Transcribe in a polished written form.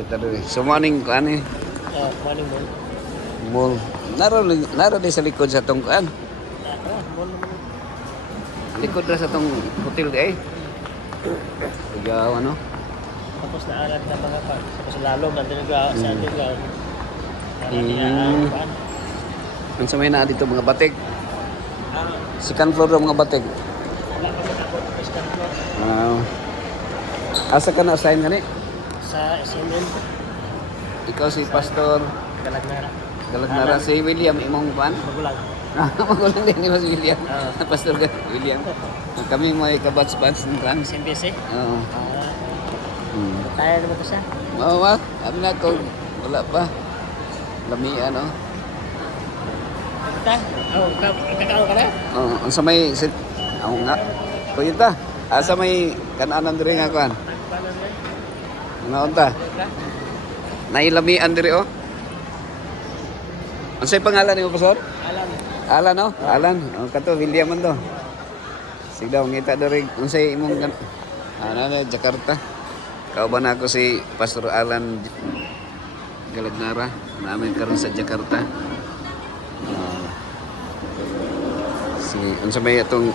kita diri. So morning ko ani Morning mo. mall. Naro di sa likod sa tong kuan. Mall naman. Likod ra sa tong hotel di ay. Ikaw ano? Tapos naaral na mga pa. Tapos lalo nandun sa underground. Ang sa may na dito mga batik. Ah, Second floor ra mga batik. wala pa mo takot. First time ko. Asa ka na assign gani? Sa SMN. Ikaw si Pastor Galagnara. Galagnara si William imong kuan. Magulang. Magulang din ni Mas William. Pastor William. Kami mo ay kabats-bats ng trans. SMPC. Oo. Kaya naman ko siya. Mama, ano na ko wala pa. Lamian oh. Kita? Kakao ka na? Oh, ang sa may sit. Ako nga. Kuya ta. Asa may kananan diri nga kuan. Paano rin? Ano unta? Nailamian diri oh. Unsay pangalan nimo, Pastor? Alam. Alan no? Alan. Oh, kato William man to. Sige daw ngita diri unsay imong ano na Jakarta. Kauban ako si Pastor Alan Galagnara namin karon sa Jakarta. Si unsa may atong